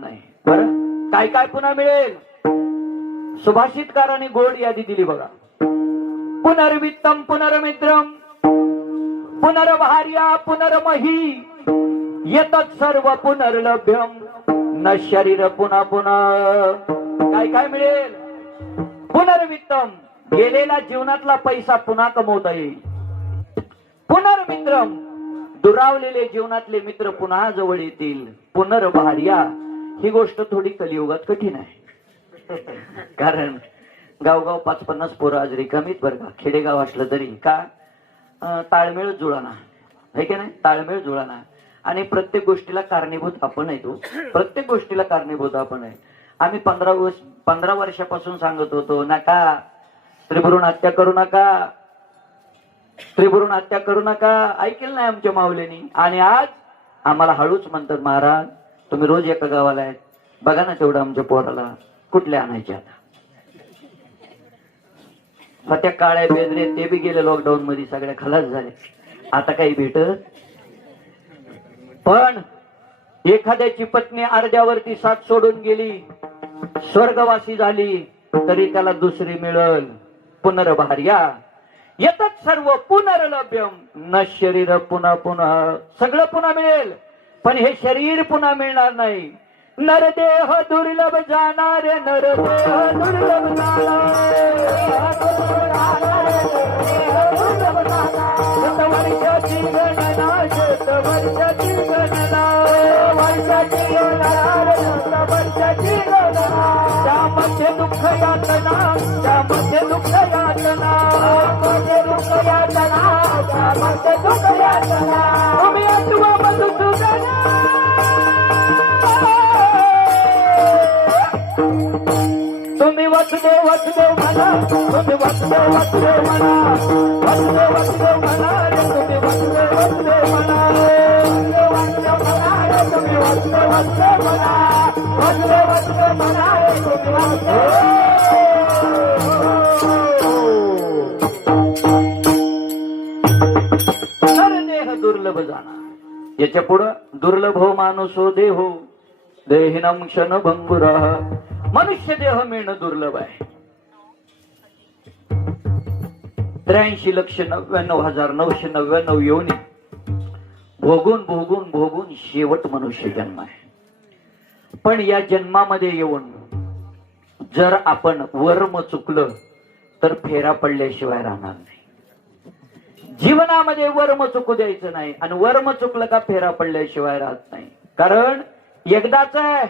नाही बरं. काय काय पुन्हा मिळेल? सुभाषितकारांनी गोड यादी दिली बघा. पुनर्वित्तम पुनर्मित्रम पुनर्भार्या पुनर्मही येतत् सर्व पुनर्लभ्यम न शरीर पुन्हा पुन्हा. काय काय मिळेल? पुनर्वित्तम, गेलेला जीवनातला पैसा पुन्हा कमवता येईल. पुनर्मित्रम, दुरावलेले जीवनातले मित्र पुन्हा जवळ येतील. पुनर्भार्या, ही गोष्ट थोडी कलियुगात कठीण आहे. कारण गावगाव 5-50 पोरं आज रिकामीत बरं का. खेडेगाव असलं तरी का ताळमेळ जुळाना आहे की नाही? ताळमेळ जुळाना. आणि प्रत्येक गोष्टीला कारणीभूत आपण आहे. तो प्रत्येक गोष्टीला कारणीभूत आपण आहे. आम्ही 15 वर्षापासून सांगत होतो, नका स्त्रीभ्रूण हत्या करू नका, स्त्रीभ्रूण हत्या करू नका. ऐकेल नाही आमच्या माऊलीनी. आणि आज आम्हाला हळूच म्हणतात, महाराज तुम्ही रोज एका गावाला आहेत, बघा ना तेवढं आमच्या पोराला कुठल्या आणायचे. आता त्या काळ्या बेदरे ते बी गेले लॉकडाऊन मध्ये, सगळ्या खलास झाले. आता काही भेटत. पण एखाद्याची पत्नी अर्ध्यावरती साथ सोडून गेली, स्वर्गवासी झाली, तरी त्याला दुसरी मिळल. पुनर्भार्या येतच सर्व पुनर्लभ्यम न शरीर पुन्हा पुन्हा. सगळं पुन्हा मिळेल, पण हे शरीर पुन्हा मिळणार नाही. नरदेह दुर्लभ जाणारे, नरदेह दुर्लभ जाणारे. वर्षाची गणना, वर्षाची गणना, वर्षाची गणना, वर्षाची गणना. त्यामध्ये दुःख यातना, त्यामध्ये दुःख यातना, त्यामध्ये दुःख यातना, त्यामध्ये दुःख यातना. तुम्ही आठवा मधुसूदना, तुम्ही वसुदेव वसुदेव म्हणा, तुम्ही वसुदेव वसुदेव म्हणा, वसुदेव वसुदेव म्हणा रे, तुम्ही वसुदेव वसुदेव म्हणा, वसुदेव म्हणा रे, तुम्ही वसुदेव वसुदेव म्हणा, वसुदेव वसुदेव म्हणा रे, तुम्ही वसुदेव. नरदेह दुर्लभ जाणार. याच्या पुढं दुर्लभो मानुसो देहो देहिनम क्षण भंगुरः. मनुष्य देह मिळणं दुर्लभ आहे. 83,99,999 योनी भोगून भोगून भोगून शेवट मनुष्य जन्म आहे. पण या जन्मामध्ये येऊन जर आपण वर्म चुकलं तर फेरा पडल्याशिवाय राहणार नाही. जीवनामध्ये वर्म चुकू द्यायचं नाही. आणि वर्म चुकलं का फेरा पडल्याशिवाय राहत नाही. कारण एकदाच आहे,